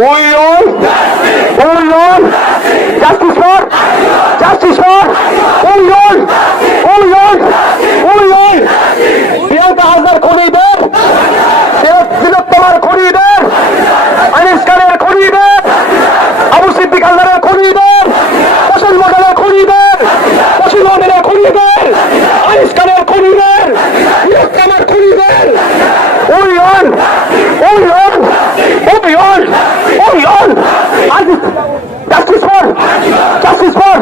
We want justice for Priyanka হাসদার খুনিদের, তিলোত্তমার খুনিদের, আনিস খানের খুনিদের, আবু সিদ্দিক হালদারের খুনিদের, প্রসেন মডেলের খুনিদের, প্রসেন মডেলের খুনিদের, আনিস খানের খুনিদের, তিলোত্তমার খুনিদের justice for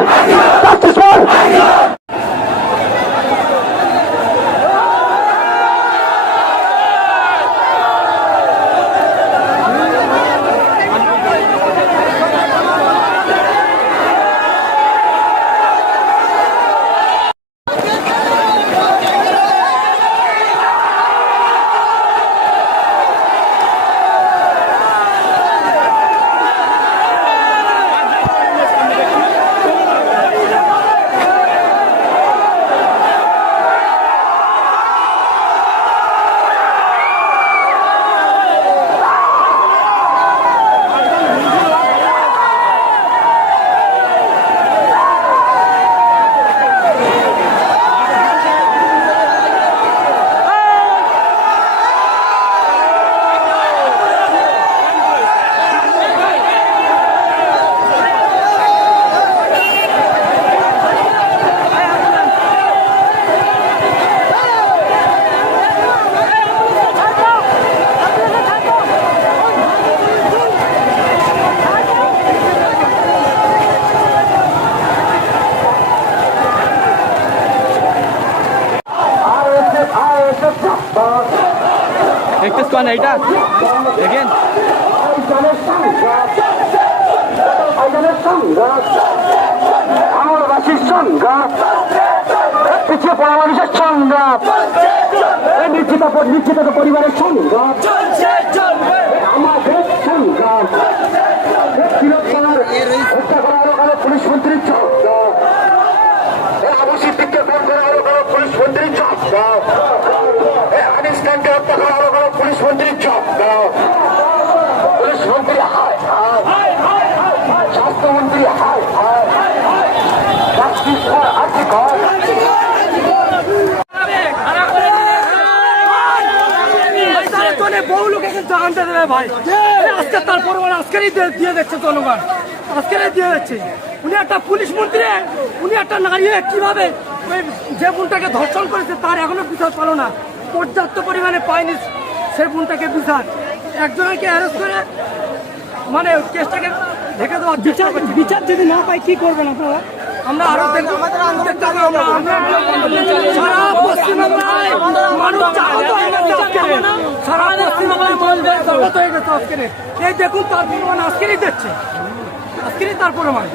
দেখতেছ কোন এইটা দেখেন আমারবাসীর সংঘাত, পিছিয়ে পড়া মানুষের সংঘাত, নিশ্চিত পরিবারের সংঘাত, আমাদের সংঘাত, হত্যা করা হলো কারো পুলিশ মন্ত্রীর চক্র, আবু সিদ্দিককে ফোন করা হলো কারো পুলিশ মন্ত্রীর চক্র, আনিস খানকে হত্যা করা হলো কারো পুলিশ মন্ত্রীর চক্র, পুলিশ মন্ত্রী হায় হায়, স্বাস্থ্যমন্ত্রী হায় হায়, বহু লোক জানতে দেবে ভাই, আজকে তার পরিমাণ আজকেরই দিয়ে দিচ্ছে জনগণ, আজকেরই দিয়ে দিচ্ছে। উনি একটা পুলিশ মন্ত্রী, উনি একটা নারী কিভাবে যে বোনটাকে ধর্ষণ করেছে তার এখনো বিচার পেল না, পর্যাপ্ত পরিমাণে পায়নি সেই বোনটাকে বিচার। একজনকে অ্যারেস্ট করে মানে কেসটাকে ঢেকে দেওয়া, বিচার যদি না পাই কি করবেন আপনারা? আমরা আরো সারা পশ্চিমবাংলায় মানুষ সারা পশ্চিমবাংলায় মানুষ হয়ে গেছে আজকে। এই দেখুন তার প্রমাণ আজকেরই দিচ্ছে, আজকেরই তার প্রমাণ।